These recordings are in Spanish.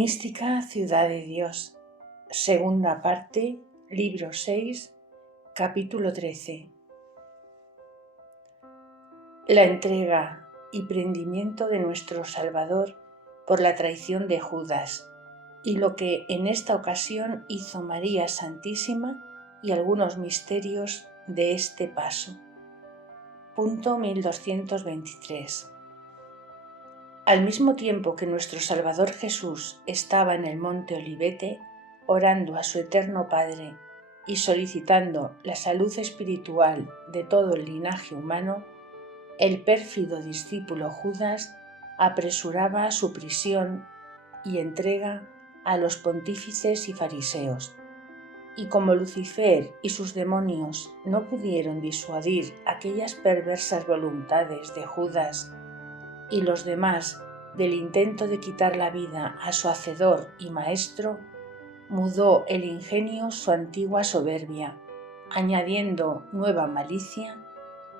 Mística Ciudad de Dios, segunda parte, libro 6, capítulo 13. La entrega y prendimiento de nuestro Salvador por la traición de Judas, y lo que en esta ocasión hizo María Santísima y algunos misterios de este paso. Punto 1223. Al mismo tiempo que nuestro Salvador Jesús estaba en el monte Olivete, orando a su eterno Padre y solicitando la salud espiritual de todo el linaje humano, el pérfido discípulo Judas apresuraba su prisión y entrega a los pontífices y fariseos. Y como Lucifer y sus demonios no pudieron disuadir aquellas perversas voluntades de Judas y los demás del intento de quitar la vida a su hacedor y maestro, mudó el ingenio su antigua soberbia, añadiendo nueva malicia,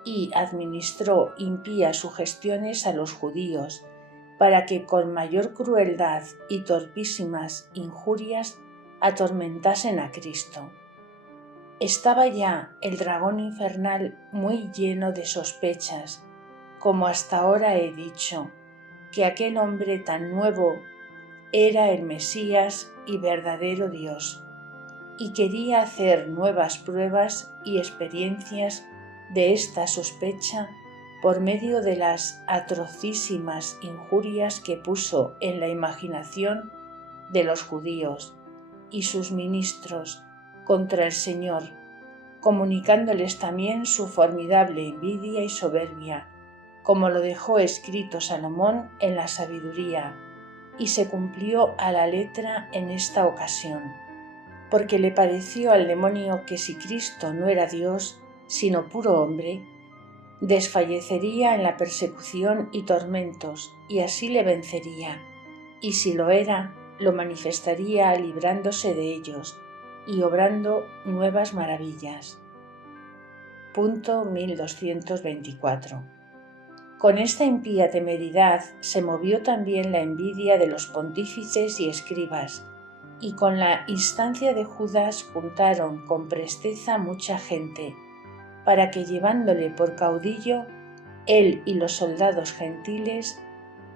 y administró impías sugestiones a los judíos, para que con mayor crueldad y torpísimas injurias atormentasen a Cristo. Estaba ya el dragón infernal muy lleno de sospechas, como hasta ahora he dicho, que aquel hombre tan nuevo era el Mesías y verdadero Dios, y quería hacer nuevas pruebas y experiencias de esta sospecha por medio de las atrocísimas injurias que puso en la imaginación de los judíos y sus ministros contra el Señor, comunicándoles también su formidable envidia y soberbia, como lo dejó escrito Salomón en la sabiduría, y se cumplió a la letra en esta ocasión, porque le pareció al demonio que si Cristo no era Dios, sino puro hombre, desfallecería en la persecución y tormentos, y así le vencería, y si lo era, lo manifestaría librándose de ellos y obrando nuevas maravillas. Punto 1224. Con esta impía temeridad se movió también la envidia de los pontífices y escribas, y con la instancia de Judas juntaron con presteza mucha gente, para que llevándole por caudillo, él y los soldados gentiles,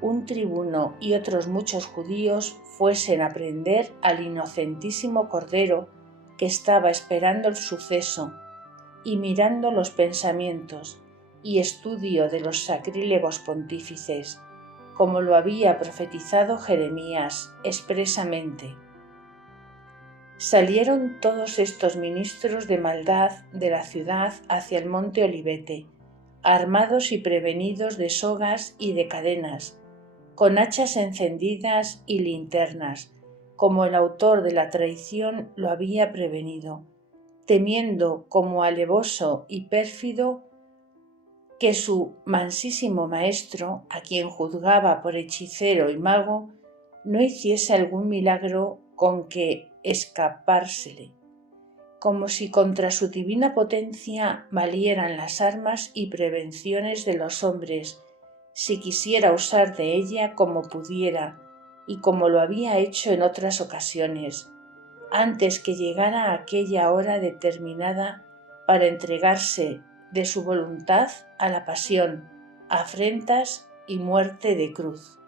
un tribuno y otros muchos judíos fuesen a prender al inocentísimo Cordero que estaba esperando el suceso y mirando los pensamientos y estudio de los sacrílegos pontífices, como lo había profetizado Jeremías expresamente. Salieron todos estos ministros de maldad de la ciudad hacia el monte Olivete, armados y prevenidos de sogas y de cadenas, con hachas encendidas y linternas, como el autor de la traición lo había prevenido, temiendo como alevoso y pérfido que su mansísimo maestro, a quien juzgaba por hechicero y mago, no hiciese algún milagro con que escapársele, como si contra su divina potencia valieran las armas y prevenciones de los hombres, si quisiera usar de ella como pudiera y como lo había hecho en otras ocasiones, antes que llegara aquella hora determinada para entregarse de su voluntad a la pasión, afrentas y muerte de cruz.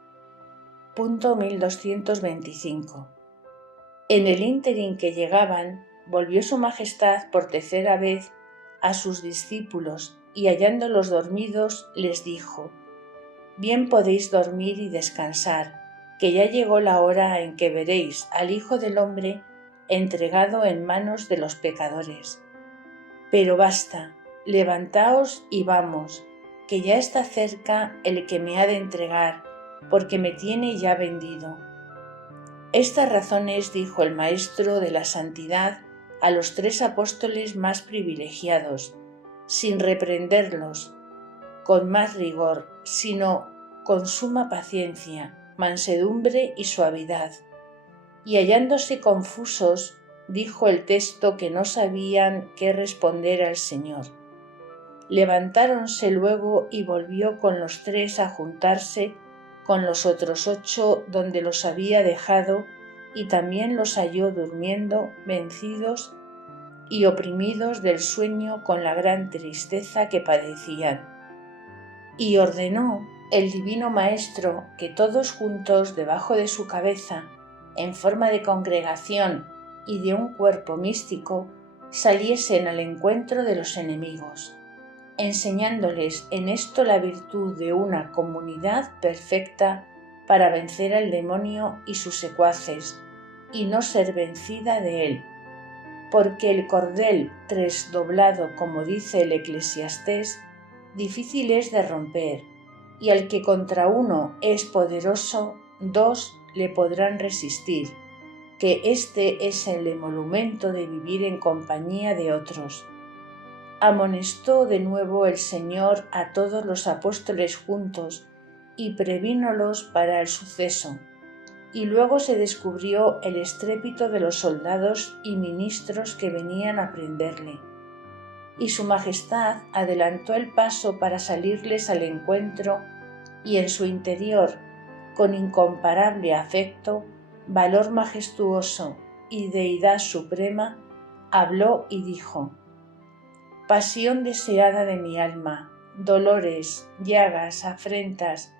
Punto 1225. En el ínterin que llegaban, volvió su majestad por tercera vez a sus discípulos y hallándolos dormidos les dijo: «Bien podéis dormir y descansar, que ya llegó la hora en que veréis al Hijo del Hombre entregado en manos de los pecadores. Pero basta, levantaos y vamos, que ya está cerca el que me ha de entregar, porque me tiene ya vendido». Estas razones dijo el Maestro de la Santidad a los 3 apóstoles más privilegiados, sin reprenderlos con más rigor, sino con suma paciencia, mansedumbre y suavidad. Y hallándose confusos, dijo el texto que no sabían qué responder al Señor. Levantáronse luego y volvió con los 3 a juntarse con los otros 8 donde los había dejado, y también los halló durmiendo, vencidos y oprimidos del sueño con la gran tristeza que padecían. Y ordenó el Divino Maestro que todos juntos debajo de su cabeza, en forma de congregación y de un cuerpo místico, saliesen al encuentro de los enemigos, enseñándoles en esto la virtud de una comunidad perfecta para vencer al demonio y sus secuaces, y no ser vencida de él, porque el cordel tresdoblado, como dice el Eclesiastés, difícil es de romper, y al que contra uno es poderoso, 2 le podrán resistir, que este es el emolumento de vivir en compañía de otros. Amonestó de nuevo el Señor a todos los apóstoles juntos y prevínolos para el suceso, y luego se descubrió el estrépito de los soldados y ministros que venían a prenderle. Y su Majestad adelantó el paso para salirles al encuentro, y en su interior, con incomparable afecto, valor majestuoso y deidad suprema, habló y dijo: Pasión deseada de mi alma, dolores, llagas, afrentas,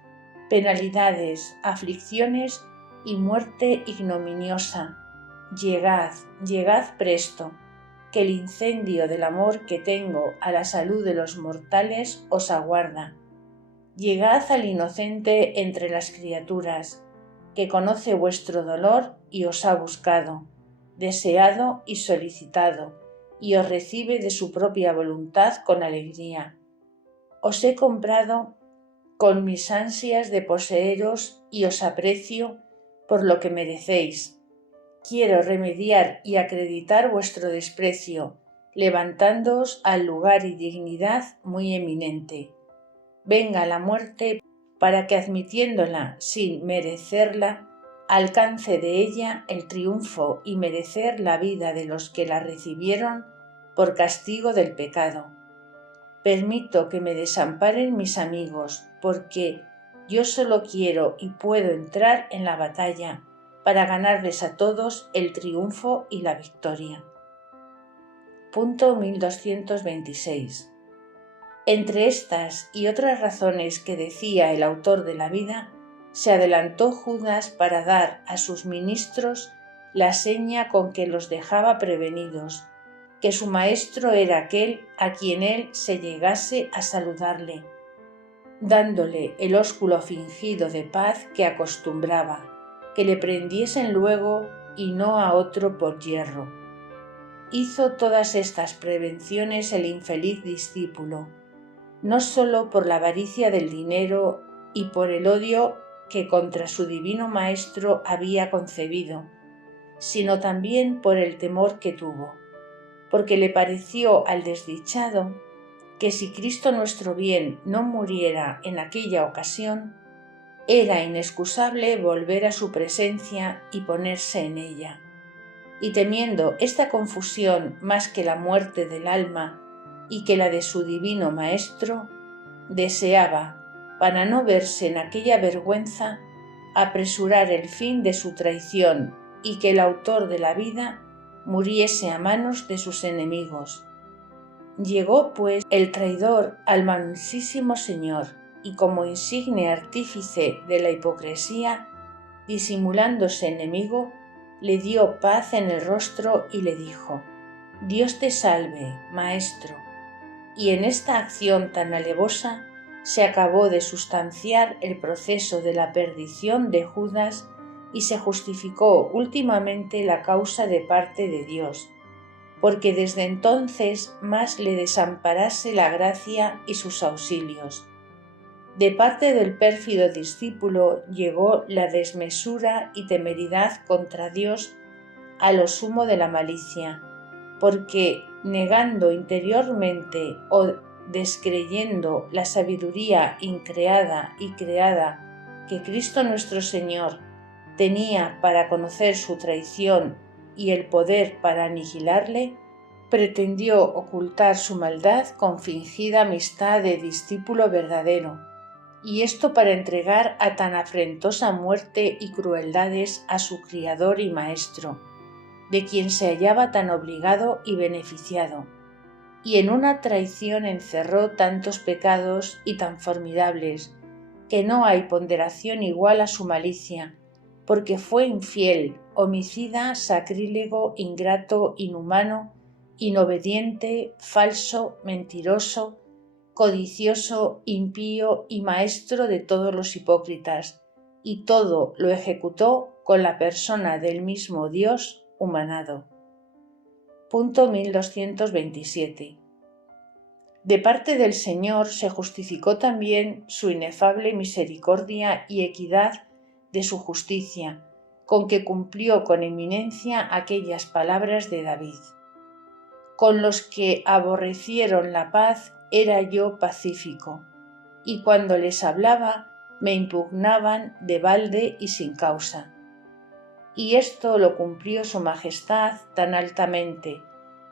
penalidades, aflicciones y muerte ignominiosa, llegad, llegad presto, que el incendio del amor que tengo a la salud de los mortales os aguarda. Llegad al inocente entre las criaturas, que conoce vuestro dolor y os ha buscado, deseado y solicitado, y os recibe de su propia voluntad con alegría. Os he comprado con mis ansias de poseeros y os aprecio por lo que merecéis. Quiero remediar y acreditar vuestro desprecio, levantándoos al lugar y dignidad muy eminente. Venga la muerte para que, admitiéndola sin merecerla, alcance de ella el triunfo y merecer la vida de los que la recibieron por castigo del pecado. Permito que me desamparen mis amigos, porque yo solo quiero y puedo entrar en la batalla para ganarles a todos el triunfo y la victoria. Punto 1226. Entre estas y otras razones que decía el autor de la vida, se adelantó Judas para dar a sus ministros la seña con que los dejaba prevenidos, que su maestro era aquel a quien él se llegase a saludarle, dándole el ósculo fingido de paz que acostumbraba, que le prendiesen luego y no a otro por hierro. Hizo todas estas prevenciones el infeliz discípulo, no sólo por la avaricia del dinero y por el odio que contra su divino maestro había concebido, sino también por el temor que tuvo, porque le pareció al desdichado que si Cristo nuestro bien no muriera en aquella ocasión, era inexcusable volver a su presencia y ponerse en ella. Y temiendo esta confusión más que la muerte del alma y que la de su divino Maestro, deseaba, para no verse en aquella vergüenza, apresurar el fin de su traición y que el autor de la vida muriese a manos de sus enemigos. Llegó pues el traidor al mansísimo Señor, y como insigne artífice de la hipocresía, disimulándose enemigo, le dio paz en el rostro y le dijo: Dios te salve, Maestro. Y en esta acción tan alevosa se acabó de sustanciar el proceso de la perdición de Judas y se justificó últimamente la causa de parte de Dios, porque desde entonces más le desamparase la gracia y sus auxilios. De parte del pérfido discípulo llegó la desmesura y temeridad contra Dios a lo sumo de la malicia, porque negando interiormente o descreyendo la sabiduría increada y creada que Cristo nuestro Señor tenía para conocer su traición y el poder para aniquilarle, pretendió ocultar su maldad con fingida amistad de discípulo verdadero, y esto para entregar a tan afrentosa muerte y crueldades a su Criador y Maestro, de quien se hallaba tan obligado y beneficiado, y en una traición encerró tantos pecados y tan formidables, que no hay ponderación igual a su malicia, porque fue infiel, homicida, sacrílego, ingrato, inhumano, inobediente, falso, mentiroso, codicioso, impío y maestro de todos los hipócritas, y todo lo ejecutó con la persona del mismo Dios humanado. Punto 1227. De parte del Señor se justificó también su inefable misericordia y equidad de su justicia, con que cumplió con eminencia aquellas palabras de David: con los que aborrecieron la paz era yo pacífico, y cuando les hablaba me impugnaban de balde y sin causa. Y esto lo cumplió su majestad tan altamente,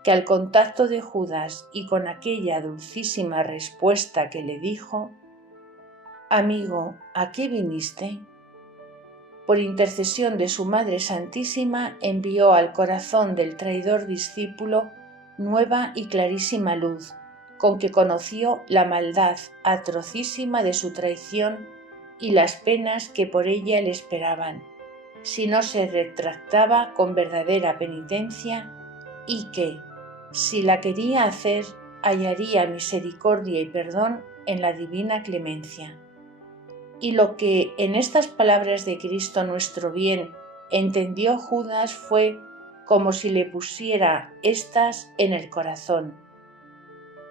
que al contacto de Judas y con aquella dulcísima respuesta que le dijo: «Amigo, ¿a qué viniste?», por intercesión de su Madre Santísima envió al corazón del traidor discípulo nueva y clarísima luz, con que conoció la maldad atrocísima de su traición y las penas que por ella le esperaban, si no se retractaba con verdadera penitencia, y que, si la quería hacer, hallaría misericordia y perdón en la divina clemencia. Y lo que en estas palabras de Cristo nuestro bien entendió Judas fue como si le pusiera estas en el corazón: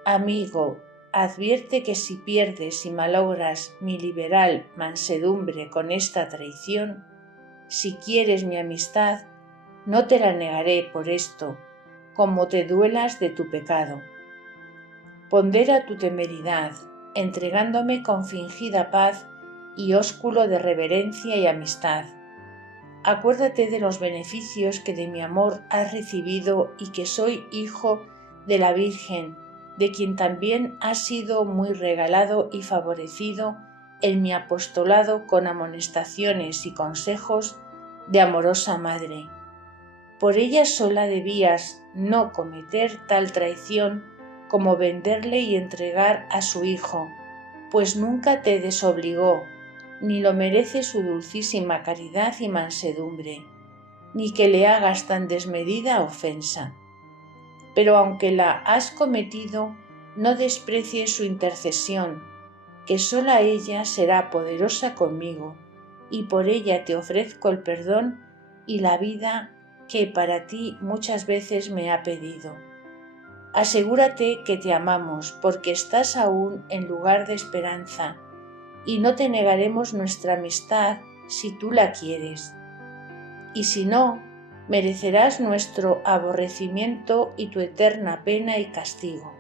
«Amigo, advierte que si pierdes y malogras mi liberal mansedumbre con esta traición, si quieres mi amistad, no te la negaré por esto, como te duelas de tu pecado. Pondera tu temeridad, entregándome con fingida paz y ósculo de reverencia y amistad. Acuérdate de los beneficios que de mi amor has recibido y que soy hijo de la Virgen, de quien también has sido muy regalado y favorecido en mi apostolado con amonestaciones y consejos de amorosa madre. Por ella sola debías no cometer tal traición como venderle y entregar a su hijo, pues nunca te desobligó, ni lo merece su dulcísima caridad y mansedumbre, ni que le hagas tan desmedida ofensa. Pero aunque la has cometido, no desprecies su intercesión, que sola ella será poderosa conmigo, y por ella te ofrezco el perdón y la vida que para ti muchas veces me ha pedido. Asegúrate que te amamos, porque estás aún en lugar de esperanza, y no te negaremos nuestra amistad si tú la quieres. Y si no, merecerás nuestro aborrecimiento y tu eterna pena y castigo».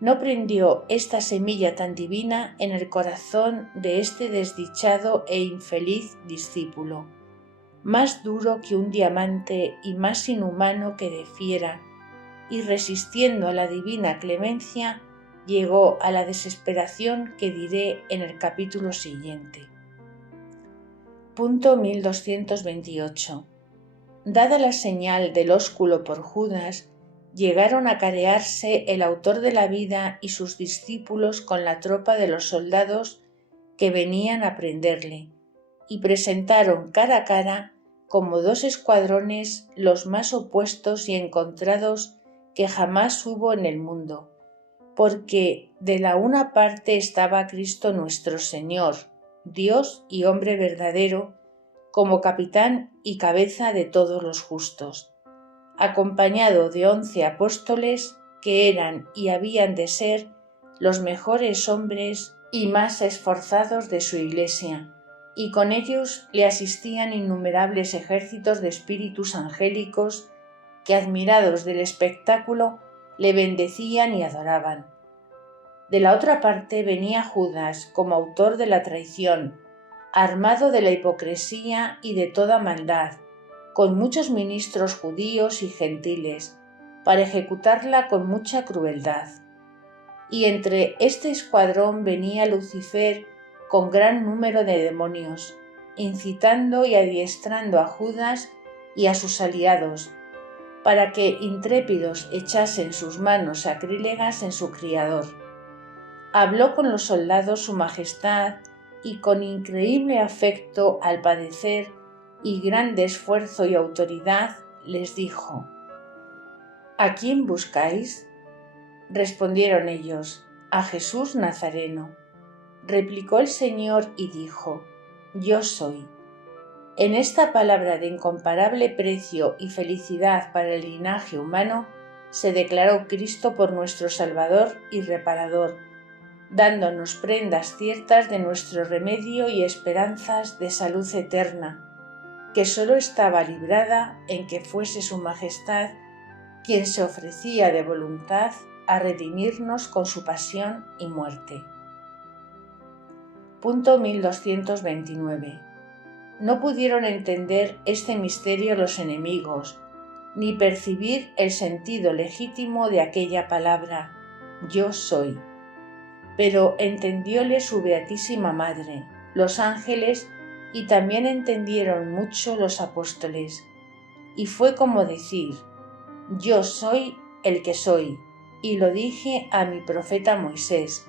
No prendió esta semilla tan divina en el corazón de este desdichado e infeliz discípulo, más duro que un diamante y más inhumano que de fiera, y resistiendo a la divina clemencia, llegó a la desesperación que diré en el capítulo siguiente. Punto 1228. Dada la señal del ósculo por Judas, llegaron a carearse el autor de la vida y sus discípulos con la tropa de los soldados que venían a prenderle, y presentaron cara a cara, como dos escuadrones, los más opuestos y encontrados que jamás hubo en el mundo, porque de la una parte estaba Cristo nuestro Señor, Dios y hombre verdadero, como capitán y cabeza de todos los justos, acompañado de 11 apóstoles que eran y habían de ser los mejores hombres y más esforzados de su Iglesia, y con ellos le asistían innumerables ejércitos de espíritus angélicos que, admirados del espectáculo, le bendecían y adoraban. De la otra parte venía Judas como autor de la traición, armado de la hipocresía y de toda maldad, con muchos ministros judíos y gentiles, para ejecutarla con mucha crueldad. y entre este escuadrón venía Lucifer con gran número de demonios, incitando y adiestrando a Judas y a sus aliados, para que intrépidos echasen sus manos sacrílegas en su criador. Habló con los soldados su majestad y con increíble afecto al padecer y grande esfuerzo y autoridad les dijo: ¿A quién buscáis? Respondieron ellos: a Jesús Nazareno. Replicó el Señor y dijo: Yo soy. En esta palabra de incomparable precio y felicidad para el linaje humano, se declaró Cristo por nuestro Salvador y Reparador, dándonos prendas ciertas de nuestro remedio y esperanzas de salud eterna, que sólo estaba librada en que fuese su Majestad quien se ofrecía de voluntad a redimirnos con su pasión y muerte. Punto 1229. No pudieron entender este misterio los enemigos, ni percibir el sentido legítimo de aquella palabra, yo soy. Pero entendióle su Beatísima Madre, los ángeles, y también entendieron mucho los apóstoles. Y fue como decir: yo soy el que soy, y lo dije a mi profeta Moisés,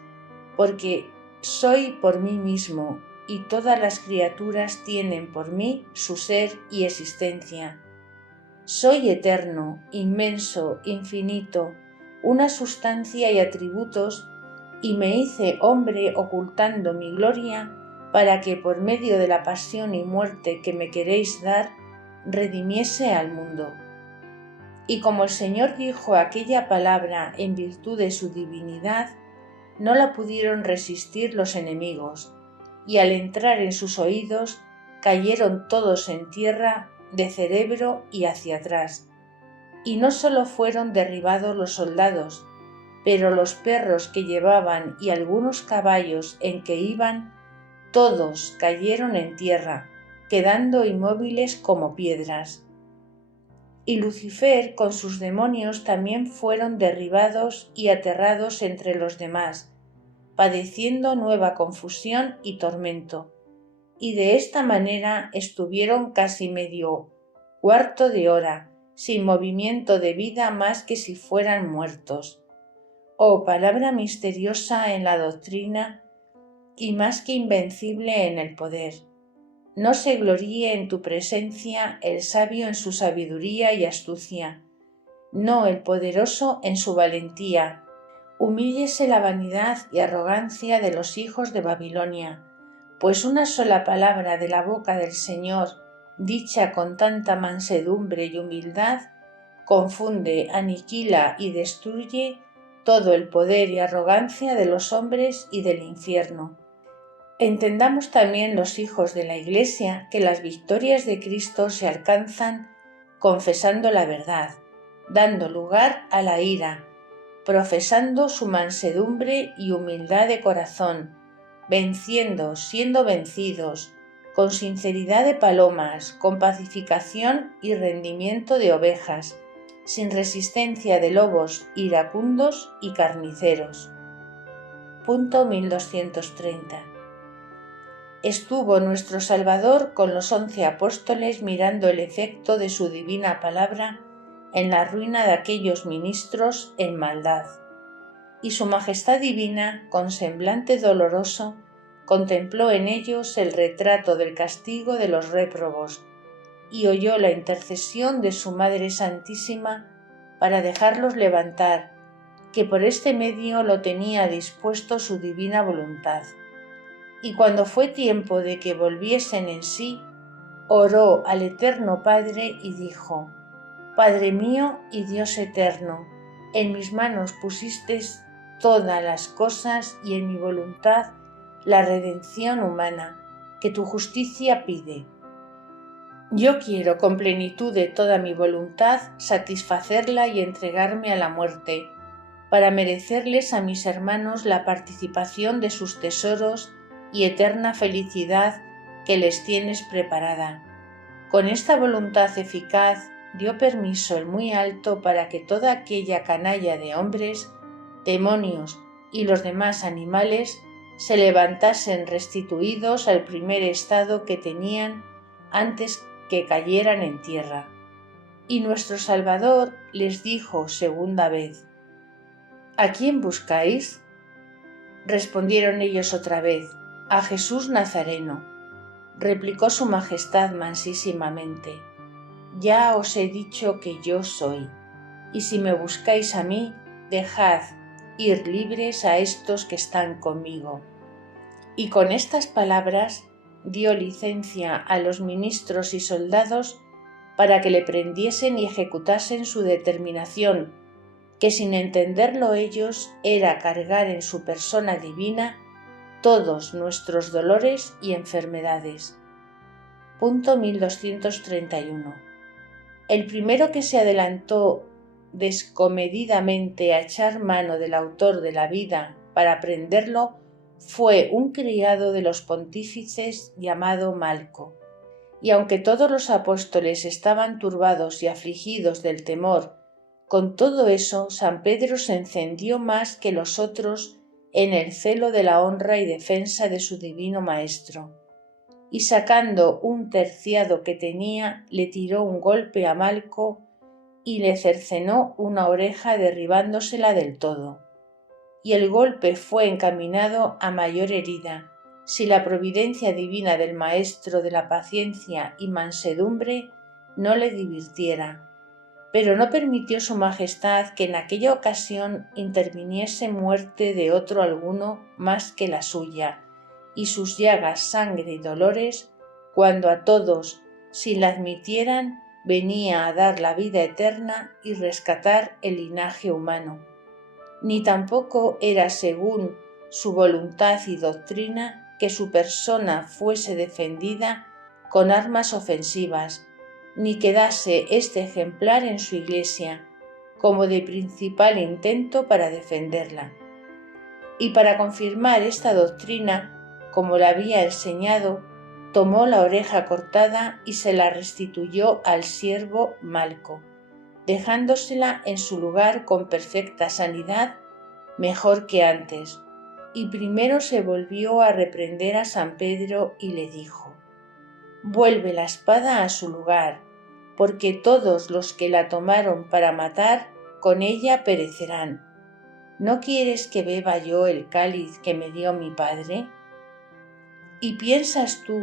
porque soy por mí mismo, y todas las criaturas tienen por mí su ser y existencia. Soy eterno, inmenso, infinito, una sustancia y atributos, y me hice hombre ocultando mi gloria, para que por medio de la pasión y muerte que me queréis dar, redimiese al mundo. Y como el Señor dijo aquella palabra en virtud de su divinidad, no la pudieron resistir los enemigos, y al entrar en sus oídos cayeron todos en tierra de cerebro y hacia atrás. Y no solo fueron derribados los soldados, pero los perros que llevaban y algunos caballos en que iban, todos cayeron en tierra, quedando inmóviles como piedras. Y Lucifer con sus demonios también fueron derribados y aterrados entre los demás, padeciendo nueva confusión y tormento, y de esta manera estuvieron casi medio cuarto de hora, sin movimiento de vida más que si fueran muertos. Oh palabra misteriosa en la doctrina y más que invencible en el poder. No se gloríe en tu presencia el sabio en su sabiduría y astucia, no el poderoso en su valentía. Humíllese la vanidad y arrogancia de los hijos de Babilonia, pues una sola palabra de la boca del Señor, dicha con tanta mansedumbre y humildad, confunde, aniquila y destruye todo el poder y arrogancia de los hombres y del infierno. Entendamos también los hijos de la Iglesia que las victorias de Cristo se alcanzan confesando la verdad, dando lugar a la ira, profesando su mansedumbre y humildad de corazón, venciendo, siendo vencidos, con sinceridad de palomas, con pacificación y rendimiento de ovejas, sin resistencia de lobos iracundos y carniceros. Punto 1230. Estuvo nuestro Salvador con los 11 apóstoles mirando el efecto de su divina palabra en la ruina de aquellos ministros en maldad. Y su Majestad Divina, con semblante doloroso, contempló en ellos el retrato del castigo de los réprobos y oyó la intercesión de su Madre Santísima para dejarlos levantar, que por este medio lo tenía dispuesto su divina voluntad. Y cuando fue tiempo de que volviesen en sí, oró al Eterno Padre y dijo: Padre mío y Dios eterno, en mis manos pusiste todas las cosas y en mi voluntad la redención humana, que tu justicia pide. Yo quiero con plenitud de toda mi voluntad satisfacerla y entregarme a la muerte, para merecerles a mis hermanos la participación de sus tesoros y eterna felicidad que les tienes preparada. Con esta voluntad eficaz dio permiso el muy alto para que toda aquella canalla de hombres, demonios, y los demás animales se levantasen restituidos al primer estado que tenían antes que cayeran en tierra. Y nuestro Salvador les dijo segunda vez: ¿A quién buscáis? Respondieron ellos otra vez: a Jesús Nazareno. Replicó su Majestad mansísimamente: ya os he dicho que yo soy, y si me buscáis a mí, dejad ir libres a estos que están conmigo. Y con estas palabras dio licencia a los ministros y soldados para que le prendiesen y ejecutasen su determinación, que sin entenderlo ellos era cargar en su persona divina todos nuestros dolores y enfermedades. Punto 1231. El primero que se adelantó descomedidamente a echar mano del autor de la vida para prenderlo fue un criado de los pontífices llamado Malco. Y aunque todos los apóstoles estaban turbados y afligidos del temor, con todo eso San Pedro se encendió más que los otros en el celo de la honra y defensa de su divino Maestro, y sacando un terciado que tenía, le tiró un golpe a Malco y le cercenó una oreja derribándosela del todo. Y el golpe fue encaminado a mayor herida, si la providencia divina del Maestro de la paciencia y mansedumbre no le divirtiera. Pero no permitió su Majestad que en aquella ocasión interviniese muerte de otro alguno más que la suya, y sus llagas, sangre y dolores, cuando a todos, si la admitieran, venía a dar la vida eterna y rescatar el linaje humano. Ni tampoco era según su voluntad y doctrina que su persona fuese defendida con armas ofensivas, ni quedase este ejemplar en su iglesia, como de principal intento para defenderla. Y para confirmar esta doctrina, como la había enseñado, tomó la oreja cortada y se la restituyó al siervo Malco, dejándosela en su lugar con perfecta sanidad, mejor que antes. Y primero se volvió a reprender a San Pedro y le dijo: vuelve la espada a su lugar, porque todos los que la tomaron para matar, con ella perecerán. ¿No quieres que beba yo el cáliz que me dio mi padre? ¿Y piensas tú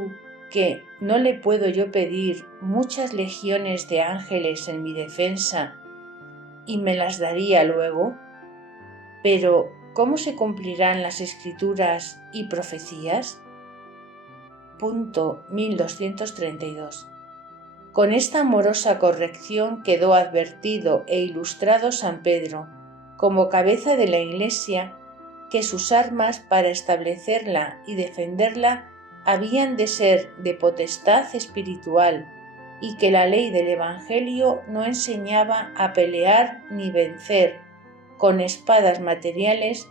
que no le puedo yo pedir muchas legiones de ángeles en mi defensa y me las daría luego? Pero, ¿cómo se cumplirán las Escrituras y profecías? Punto 1232. Con esta amorosa corrección quedó advertido e ilustrado San Pedro, como cabeza de la Iglesia, que sus armas para establecerla y defenderla habían de ser de potestad espiritual, y que la ley del Evangelio no enseñaba a pelear ni vencer con espadas materiales,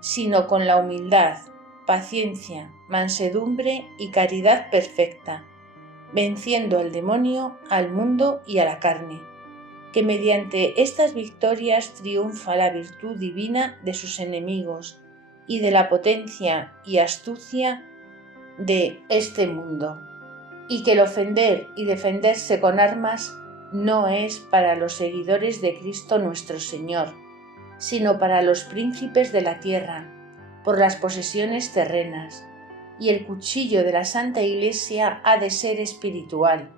sino con la humildad, paciencia, mansedumbre y caridad perfecta, venciendo al demonio, al mundo y a la carne, que mediante estas victorias triunfa la virtud divina de sus enemigos y de la potencia y astucia de este mundo, y que el ofender y defenderse con armas no es para los seguidores de Cristo nuestro Señor, sino para los príncipes de la tierra, por las posesiones terrenas, y el cuchillo de la Santa Iglesia ha de ser espiritual,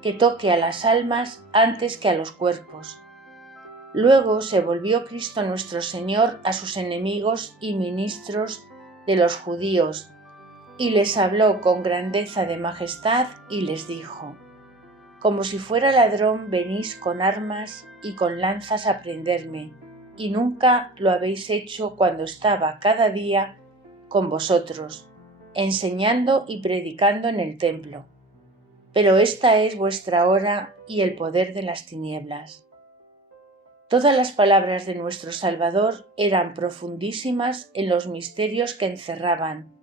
que toque a las almas antes que a los cuerpos. Luego se volvió Cristo nuestro Señor a sus enemigos y ministros de los judíos, y les habló con grandeza de majestad y les dijo: como si fuera ladrón venís con armas y con lanzas a prenderme, y nunca lo habéis hecho cuando estaba cada día con vosotros, enseñando y predicando en el templo. Pero esta es vuestra hora y el poder de las tinieblas. Todas las palabras de nuestro Salvador eran profundísimas en los misterios que encerraban,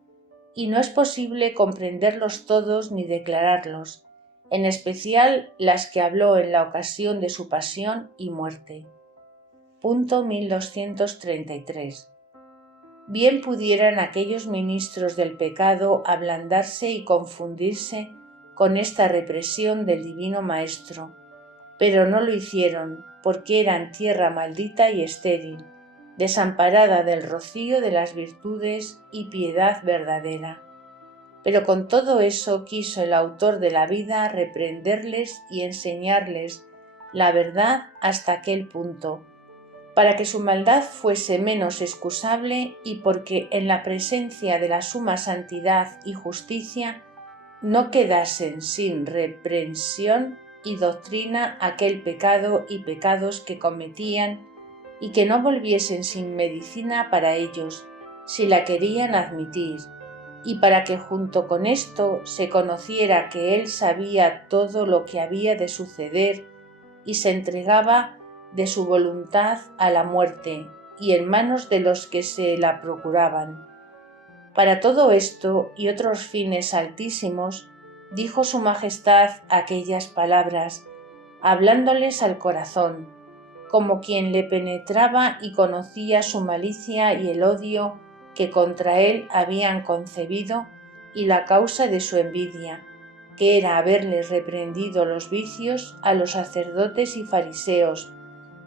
y no es posible comprenderlos todos ni declararlos, en especial las que habló en la ocasión de su pasión y muerte. Punto 1233. bien pudieran aquellos ministros del pecado ablandarse y confundirse con esta represión del Divino Maestro, pero no lo hicieron, porque eran tierra maldita y estéril, desamparada del rocío de las virtudes y piedad verdadera. Pero con todo eso quiso el autor de la vida reprenderles y enseñarles la verdad hasta aquel punto, para que su maldad fuese menos excusable y porque en la presencia de la suma santidad y justicia no quedasen sin reprensión y doctrina aquel pecado y pecados que cometían y que no volviesen sin medicina para ellos, si la querían admitir, y para que junto con esto se conociera que él sabía todo lo que había de suceder y se entregaba de su voluntad a la muerte y en manos de los que se la procuraban. Para todo esto y otros fines altísimos, dijo su Majestad aquellas palabras, hablándoles al corazón, como quien le penetraba y conocía su malicia y el odio que contra él habían concebido y la causa de su envidia, que era haberles reprendido los vicios a los sacerdotes y fariseos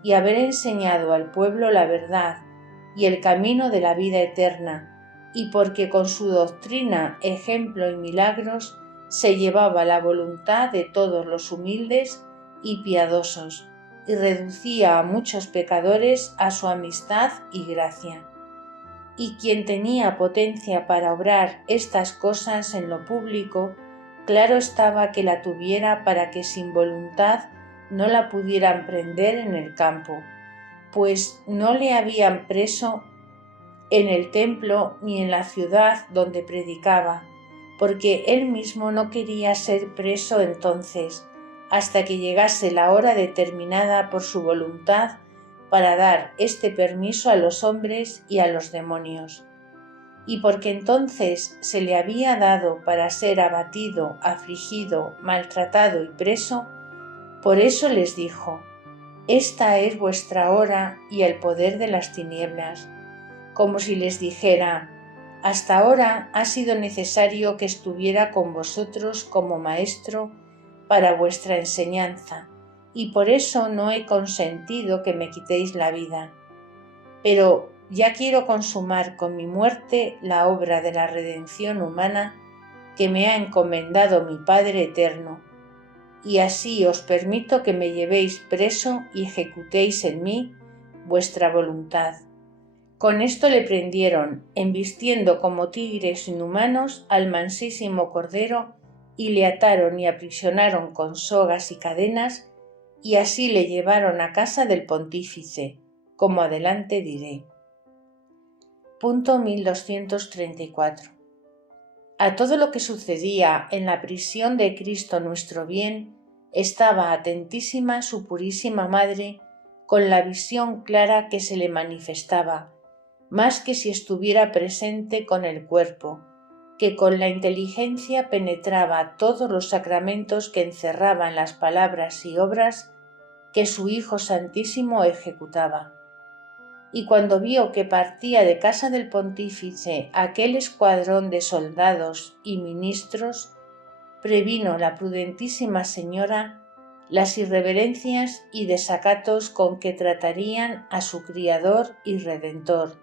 y haber enseñado al pueblo la verdad y el camino de la vida eterna, y porque con su doctrina, ejemplo y milagros se llevaba la voluntad de todos los humildes y piadosos, y reducía a muchos pecadores a su amistad y gracia. Y quien tenía potencia para obrar estas cosas en lo público, claro estaba que la tuviera para que sin voluntad no la pudieran prender en el campo, pues no le habían preso en el templo ni en la ciudad donde predicaba, porque él mismo no quería ser preso entonces, hasta que llegase la hora determinada por su voluntad para dar este permiso a los hombres y a los demonios. Y porque entonces se le había dado para ser abatido, afligido, maltratado y preso, por eso les dijo: Esta es vuestra hora y el poder de las tinieblas, como si les dijera: hasta ahora ha sido necesario que estuviera con vosotros como maestro para vuestra enseñanza, y por eso no he consentido que me quitéis la vida. Pero ya quiero consumar con mi muerte la obra de la redención humana que me ha encomendado mi Padre Eterno, y así os permito que me llevéis preso y ejecutéis en mí vuestra voluntad. Con esto le prendieron, embistiendo como tigres inhumanos al mansísimo Cordero, y le ataron y aprisionaron con sogas y cadenas, y así le llevaron a casa del pontífice, como adelante diré. Punto 1234. A todo lo que sucedía en la prisión de Cristo nuestro bien, estaba atentísima su purísima Madre, con la visión clara que se le manifestaba, más que si estuviera presente con el cuerpo, que con la inteligencia penetraba todos los sacramentos que encerraban las palabras y obras que su Hijo Santísimo ejecutaba. Y cuando vio que partía de casa del pontífice aquel escuadrón de soldados y ministros, previno la prudentísima señora las irreverencias y desacatos con que tratarían a su Criador y Redentor,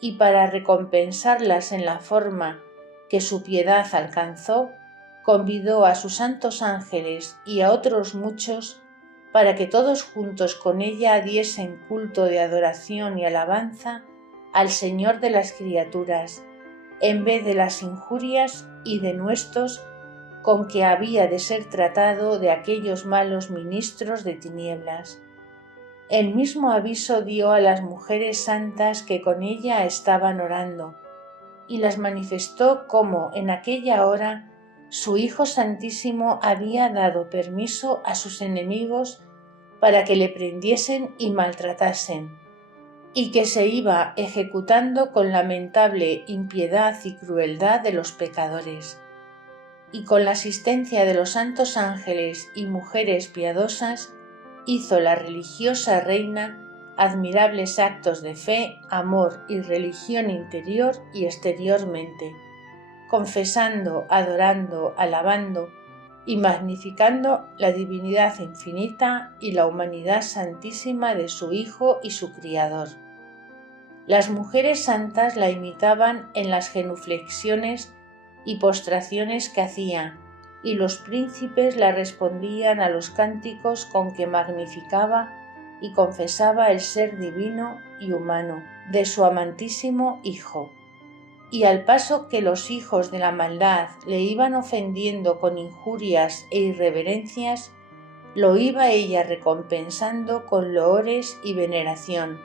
y para recompensarlas en la forma que su piedad alcanzó, convidó a sus santos ángeles y a otros muchos para que todos juntos con ella diesen culto de adoración y alabanza al Señor de las criaturas, en vez de las injurias y denuestos con que había de ser tratado de aquellos malos ministros de tinieblas. El mismo aviso dio a las mujeres santas que con ella estaban orando, y las manifestó como en aquella hora su Hijo Santísimo había dado permiso a sus enemigos para que le prendiesen y maltratasen, y que se iba ejecutando con lamentable impiedad y crueldad de los pecadores. Y con la asistencia de los santos ángeles y mujeres piadosas, hizo la religiosa reina admirables actos de fe, amor y religión interior y exteriormente, confesando, adorando, alabando y magnificando la divinidad infinita y la humanidad santísima de su Hijo y su Criador. Las mujeres santas la imitaban en las genuflexiones y postraciones que hacía, y los príncipes la respondían a los cánticos con que magnificaba y confesaba el ser divino y humano de su amantísimo Hijo. Y al paso que los hijos de la maldad le iban ofendiendo con injurias e irreverencias, lo iba ella recompensando con loores y veneración,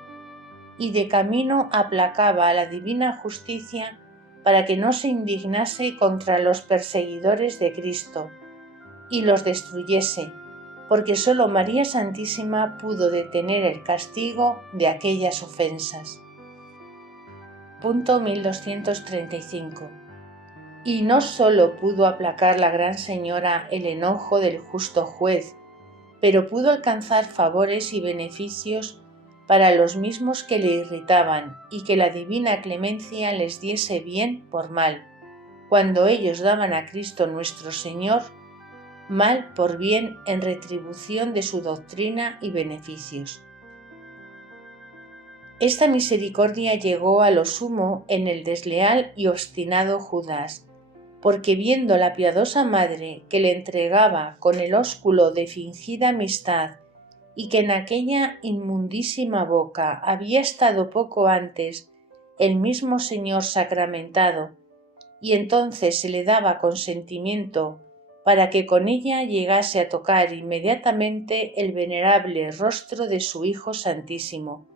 y de camino aplacaba a la divina justicia para que no se indignase contra los perseguidores de Cristo y los destruyese, porque sólo María Santísima pudo detener el castigo de aquellas ofensas. Punto 1235. Y no sólo pudo aplacar la Gran Señora el enojo del justo juez, pero pudo alcanzar favores y beneficios para los mismos que le irritaban, y que la divina clemencia les diese bien por mal, cuando ellos daban a Cristo nuestro Señor mal por bien en retribución de su doctrina y beneficios. Esta misericordia llegó a lo sumo en el desleal y obstinado Judas, porque viendo la piadosa madre que le entregaba con el ósculo de fingida amistad y que en aquella inmundísima boca había estado poco antes el mismo Señor sacramentado, y entonces se le daba consentimiento para que con ella llegase a tocar inmediatamente el venerable rostro de su Hijo Santísimo,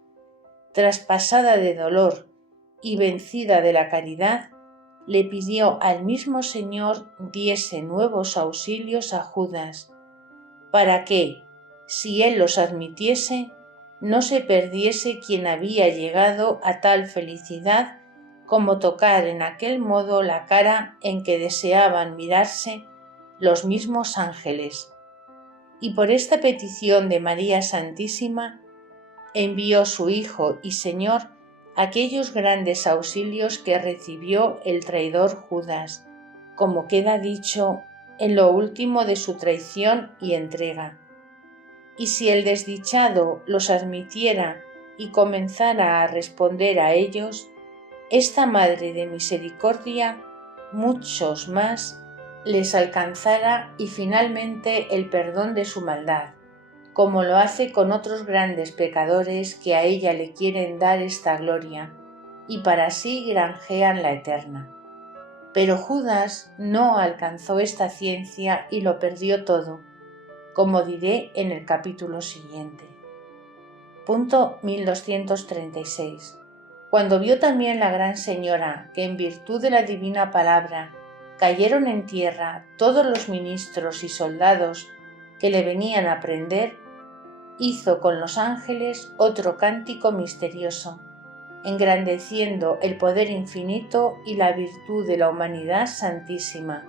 traspasada de dolor y vencida de la caridad, le pidió al mismo Señor diese nuevos auxilios a Judas, para que, si él los admitiese, no se perdiese quien había llegado a tal felicidad como tocar en aquel modo la cara en que deseaban mirarse los mismos ángeles. Y por esta petición de María Santísima, envió su Hijo y Señor aquellos grandes auxilios que recibió el traidor Judas, como queda dicho en lo último de su traición y entrega. Y si el desdichado los admitiera y comenzara a responder a ellos, esta Madre de Misericordia, muchos más, les alcanzara y finalmente el perdón de su maldad, como lo hace con otros grandes pecadores que a ella le quieren dar esta gloria, y para sí granjean la eterna. Pero Judas no alcanzó esta ciencia y lo perdió todo, como diré en el capítulo siguiente. Punto 1236. Cuando vio también la Gran Señora que en virtud de la divina palabra cayeron en tierra todos los ministros y soldados que le venían a prender, hizo con los ángeles otro cántico misterioso, engrandeciendo el poder infinito y la virtud de la humanidad santísima,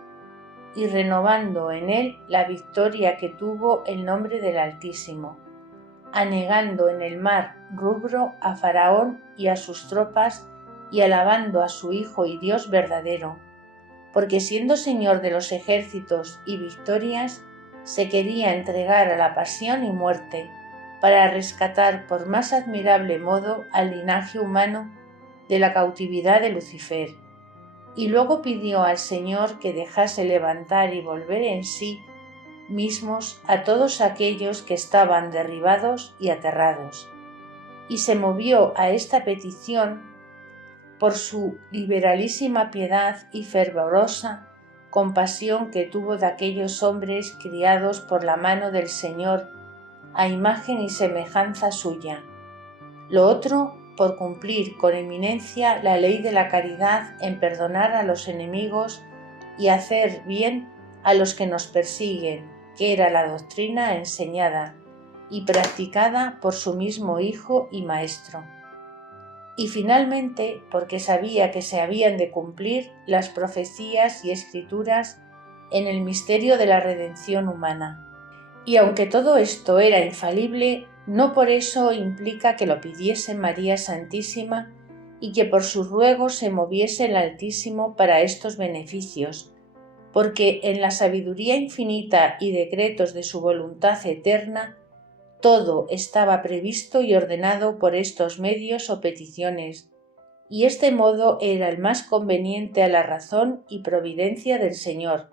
y renovando en él la victoria que tuvo el nombre del Altísimo, anegando en el mar rubro a Faraón y a sus tropas y alabando a su Hijo y Dios verdadero, porque siendo Señor de los ejércitos y victorias, se quería entregar a la pasión y muerte, para rescatar por más admirable modo al linaje humano de la cautividad de Lucifer, y luego pidió al Señor que dejase levantar y volver en sí mismos a todos aquellos que estaban derribados y aterrados, y se movió a esta petición por su liberalísima piedad y fervorosa compasión que tuvo de aquellos hombres criados por la mano del Señor a imagen y semejanza suya. Lo otro, por cumplir con eminencia la ley de la caridad en perdonar a los enemigos y hacer bien a los que nos persiguen, que era la doctrina enseñada y practicada por su mismo Hijo y Maestro. Y finalmente, porque sabía que se habían de cumplir las profecías y escrituras en el misterio de la redención humana, Y aunque todo esto era infalible, no por eso implica que lo pidiese María Santísima y que por su ruego se moviese el Altísimo para estos beneficios, porque en la sabiduría infinita y decretos de su voluntad eterna, todo estaba previsto y ordenado por estos medios o peticiones, y este modo era el más conveniente a la razón y providencia del Señor,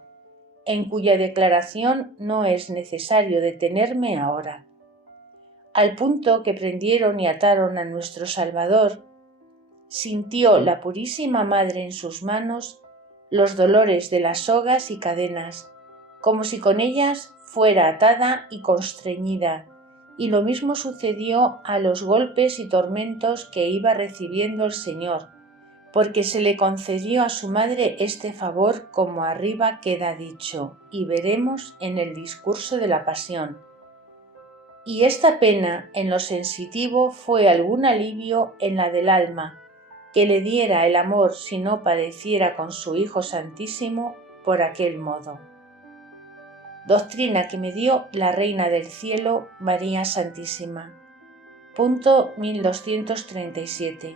en cuya declaración no es necesario detenerme ahora. Al punto que prendieron y ataron a nuestro Salvador, sintió la Purísima Madre en sus manos los dolores de las sogas y cadenas, como si con ellas fuera atada y constreñida, y lo mismo sucedió a los golpes y tormentos que iba recibiendo el Señor, porque se le concedió a su madre este favor como arriba queda dicho, y veremos en el discurso de la Pasión. Y esta pena en lo sensitivo fue algún alivio en la del alma, que le diera el amor si no padeciera con su Hijo Santísimo por aquel modo. Doctrina que me dio la Reina del Cielo, María Santísima. Punto 1237.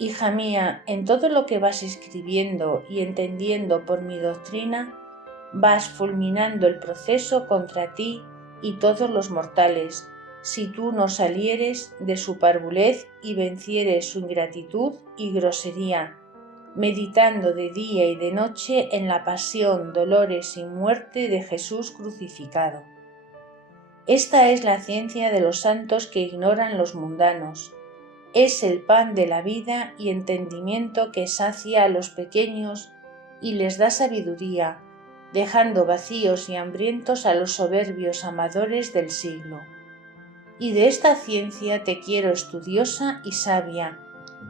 Hija mía, en todo lo que vas escribiendo y entendiendo por mi doctrina, vas fulminando el proceso contra ti y todos los mortales, si tú no salieres de su parvulez y vencieres su ingratitud y grosería, meditando de día y de noche en la pasión, dolores y muerte de Jesús crucificado. Esta es la ciencia de los santos que ignoran los mundanos. Es el pan de la vida y entendimiento que sacia a los pequeños y les da sabiduría, dejando vacíos y hambrientos a los soberbios amadores del siglo. Y de esta ciencia te quiero estudiosa y sabia,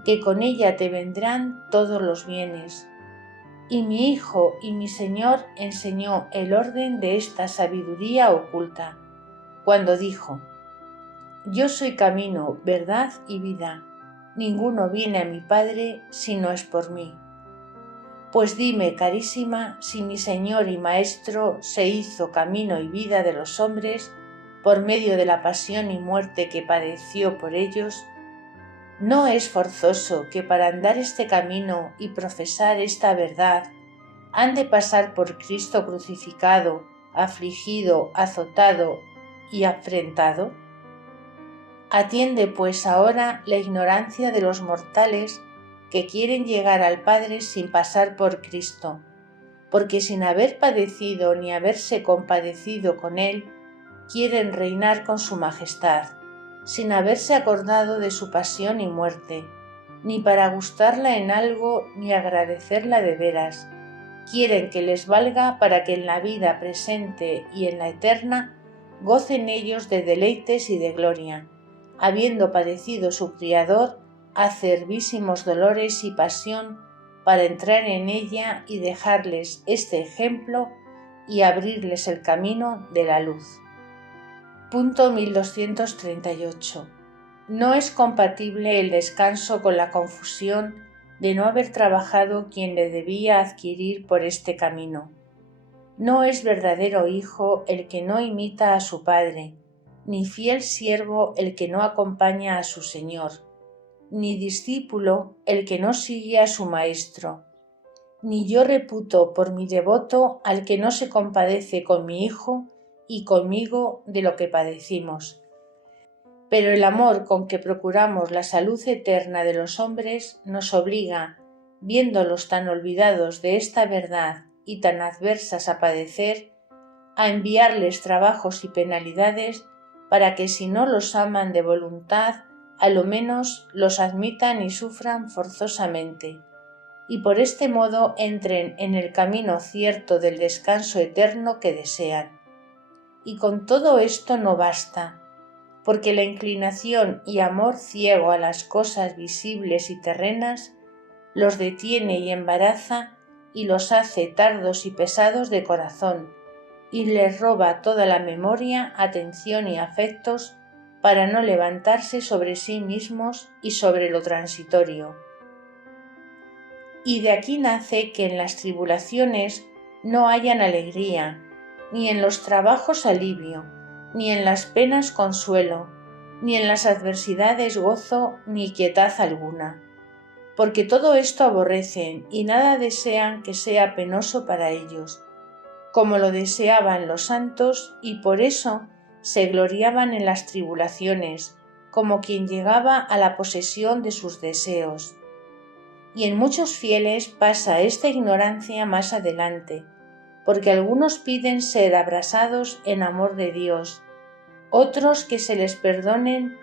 que con ella te vendrán todos los bienes. Y mi Hijo y mi Señor enseñó el orden de esta sabiduría oculta, cuando dijo: Yo soy camino, verdad y vida. Ninguno viene a mi Padre si no es por mí. Pues dime, carísima, si mi Señor y Maestro se hizo camino y vida de los hombres por medio de la pasión y muerte que padeció por ellos, ¿no es forzoso que para andar este camino y profesar esta verdad han de pasar por Cristo crucificado, afligido, azotado y afrentado? Atiende pues ahora la ignorancia de los mortales que quieren llegar al Padre sin pasar por Cristo, porque sin haber padecido ni haberse compadecido con Él, quieren reinar con su majestad, sin haberse acordado de su pasión y muerte, ni para gustarla en algo ni agradecerla de veras. Quieren que les valga para que en la vida presente y en la eterna gocen ellos de deleites y de gloria, habiendo padecido su Criador acervísimos dolores y pasión para entrar en ella y dejarles este ejemplo y abrirles el camino de la luz. Punto 1238. No es compatible el descanso con la confusión de no haber trabajado quien le debía adquirir por este camino. No es verdadero hijo el que no imita a su padre, ni fiel siervo el que no acompaña a su Señor, ni discípulo el que no sigue a su Maestro. Ni yo reputo por mi devoto al que no se compadece con mi Hijo y conmigo de lo que padecimos. Pero el amor con que procuramos la salud eterna de los hombres nos obliga, viéndolos tan olvidados de esta verdad y tan adversas a padecer, a enviarles trabajos y penalidades para que si no los aman de voluntad, a lo menos los admitan y sufran forzosamente, y por este modo entren en el camino cierto del descanso eterno que desean. Y con todo esto no basta, porque la inclinación y amor ciego a las cosas visibles y terrenas los detiene y embaraza y los hace tardos y pesados de corazón, y les roba toda la memoria, atención y afectos para no levantarse sobre sí mismos y sobre lo transitorio. Y de aquí nace que en las tribulaciones no hayan alegría, ni en los trabajos alivio, ni en las penas consuelo, ni en las adversidades gozo, ni quietad alguna. Porque todo esto aborrecen y nada desean que sea penoso para ellos, como lo deseaban los santos, y por eso se gloriaban en las tribulaciones, como quien llegaba a la posesión de sus deseos. Y en muchos fieles pasa esta ignorancia más adelante, porque algunos piden ser abrasados en amor de Dios, otros que se les perdonen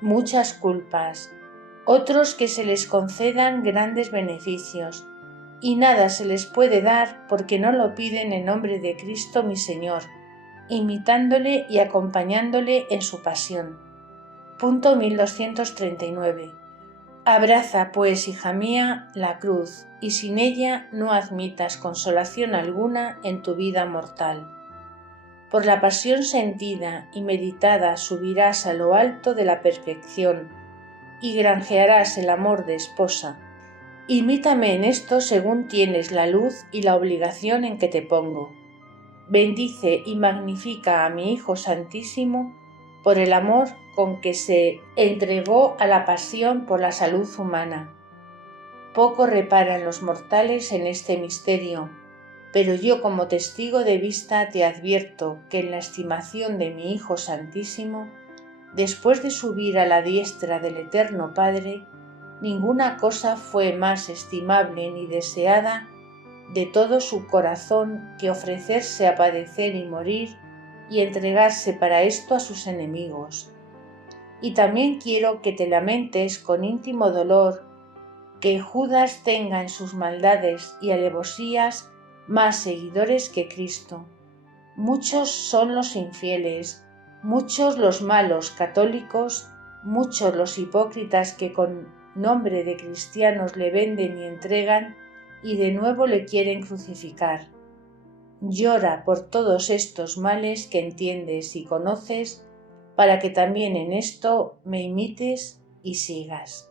muchas culpas, otros que se les concedan grandes beneficios, y nada se les puede dar porque no lo piden en nombre de Cristo mi Señor, imitándole y acompañándole en su pasión. Punto 1239. Abraza, pues, hija mía, la cruz, y sin ella no admitas consolación alguna en tu vida mortal. Por la pasión sentida y meditada subirás a lo alto de la perfección, y granjearás el amor de esposa. Imítame en esto según tienes la luz y la obligación en que te pongo. Bendice y magnifica a mi Hijo Santísimo por el amor con que se entregó a la pasión por la salud humana. Poco reparan los mortales en este misterio, pero yo como testigo de vista te advierto que en la estimación de mi Hijo Santísimo, después de subir a la diestra del Eterno Padre, ninguna cosa fue más estimable ni deseada de todo su corazón que ofrecerse a padecer y morir y entregarse para esto a sus enemigos. Y también quiero que te lamentes con íntimo dolor que Judas tenga en sus maldades y alevosías más seguidores que Cristo. Muchos son los infieles, muchos los malos católicos, muchos los hipócritas que con nombre de cristianos le venden y entregan y de nuevo le quieren crucificar. Llora por todos estos males que entiendes y conoces, para que también en esto me imites y sigas.